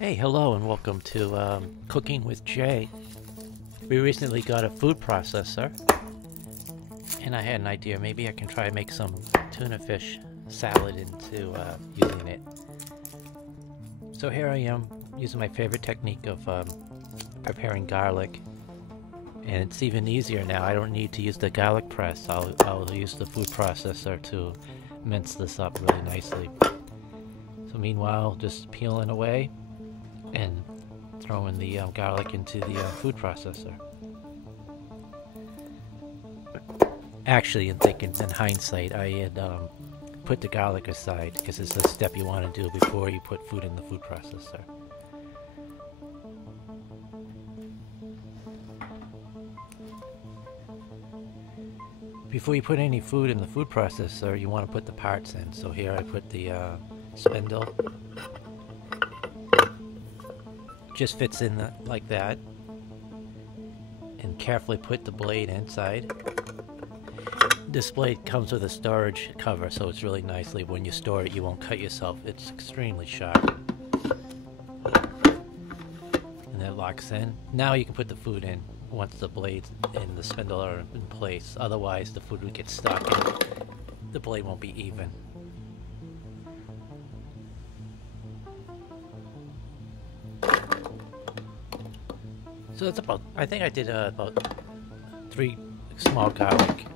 Hey, hello, and welcome to Cooking with Jay. We recently got a food processor, and I had an idea. Maybe I can try to make some tuna fish salad into using it. So here I am, using my favorite technique of preparing garlic. And it's even easier now. I don't need to use the garlic press. I'll use the food processor to mince this up really nicely. So meanwhile, just peeling away and throwing the garlic into the food processor. Actually, in hindsight, I had put the garlic aside because it's a step you want to do before you put food in the food processor. Before you put any food in the food processor, you want to put the parts in. So here I put the spindle. Just fits in like that. And carefully put the blade inside. This blade comes with a storage cover, so it's really nicely. When you store it, you won't cut yourself. It's extremely sharp. And that locks in. Now you can put the food in once the blades and the spindle are in place. Otherwise, the food would get stuck and the blade won't be even. So it's about, I think I did about 3 small garlic.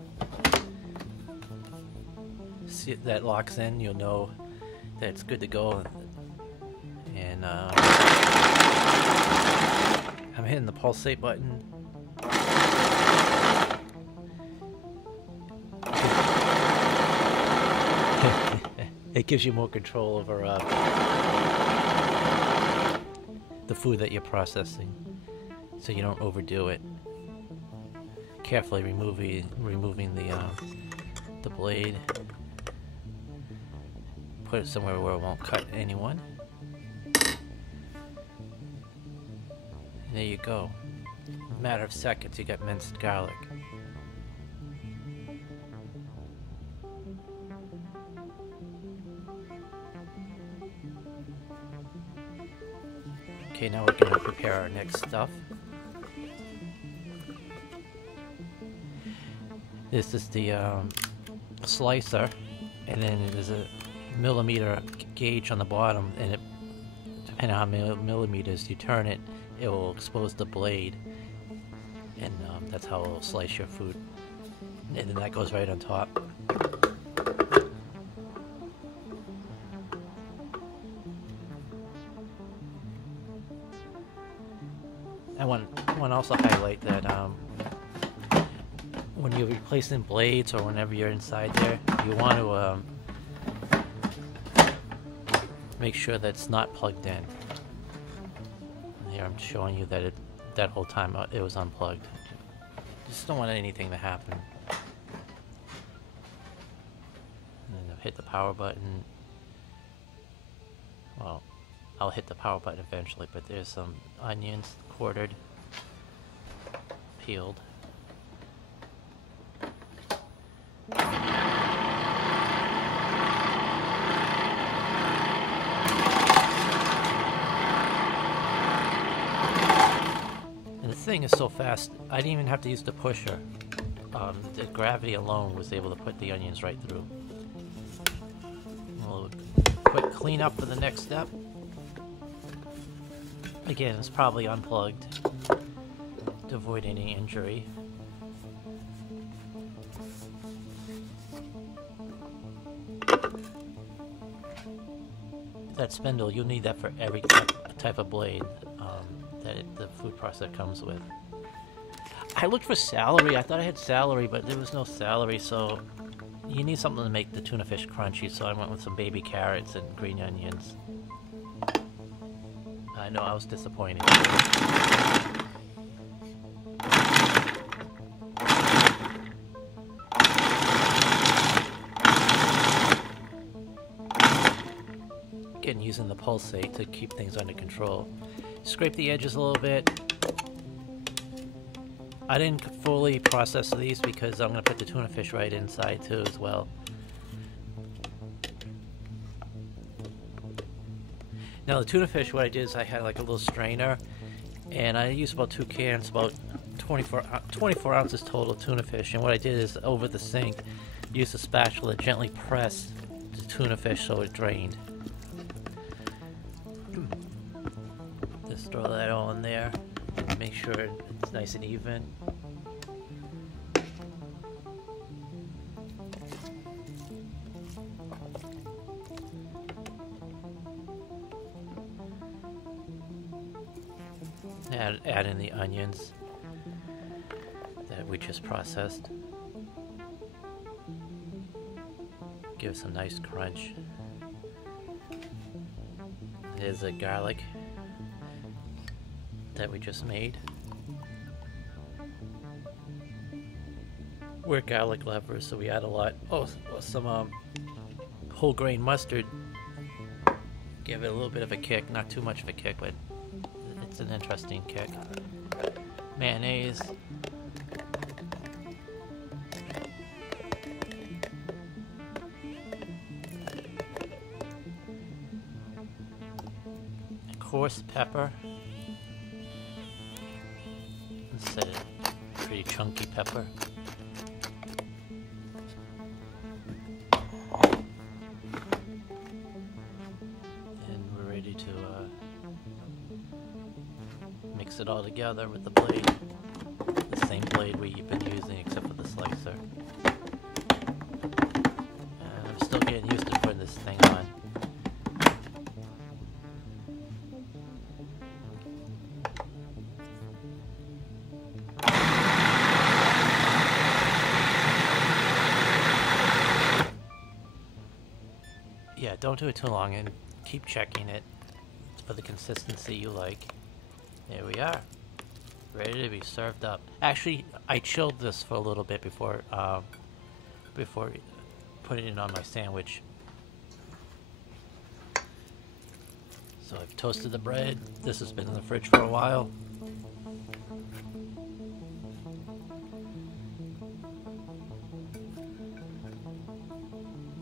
See if that locks in, you'll know that it's good to go. And I'm hitting the pulsate button. It gives you more control over the food that you're processing, so you don't overdo it. Carefully removing the blade. Put it somewhere where it won't cut anyone. And there you go. In a matter of seconds, you got minced garlic. Okay, now we're going to prepare our next stuff. This is the slicer, and then there's a millimeter gauge on the bottom, and it, depending on how many millimeters you turn it, it will expose the blade, and that's how it will slice your food. And then that goes right on top. I want to also highlight that when you're replacing blades or whenever you're inside there, you want to make sure that it's not plugged in. And here I'm showing you that that whole time it was unplugged. Just don't want anything to happen. And then I'll hit the power button. Well, I'll hit the power button eventually, but there's some onions quartered, peeled. And the thing is so fast, I didn't even have to use the pusher. The gravity alone was able to put the onions right through. We'll quick clean up for the next step. Again, it's probably unplugged to avoid any injury. That spindle, you'll need that for every type of blade that the food processor comes with. I looked for celery. I thought I had celery, but there was no celery, so you need something to make the tuna fish crunchy, so I went with some baby carrots and green onions. I know, I was disappointed. Again, using the pulsate to keep things under control. Scrape the edges a little bit. I didn't fully process these because I'm going to put the tuna fish right inside too as well. Now the tuna fish, what I did is I had like a little strainer, and I used about 2 cans, about 24 ounces total tuna fish. And what I did is over the sink, use a spatula, gently press the tuna fish so it drained. Just throw that all in there, make sure it's nice and even. Add in the onions that we just processed. Give some nice crunch. There's the garlic that we just made. We're garlic lovers, so we add a lot. Oh, some whole grain mustard. Give it a little bit of a kick, not too much of a kick, but it's an interesting kick. Mayonnaise. Coarse pepper. Instead of pretty chunky pepper. And we're ready to mix it all together with the blade. The same blade we've been using except for the slicer. I'm still getting used to putting this thing on. Yeah, don't do it too long and keep checking it for the consistency you like. There we are, ready to be served up. Actually, I chilled this for a little bit before putting it on my sandwich. So I've toasted the bread. This has been in the fridge for a while.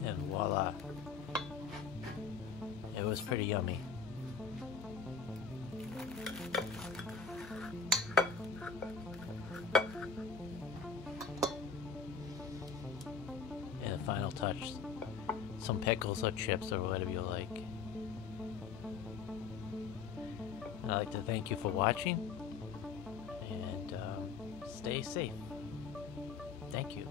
And voila. It was pretty yummy. And the final touch, some pickles or chips or whatever you like. And I'd like to thank you for watching, and stay safe. Thank you.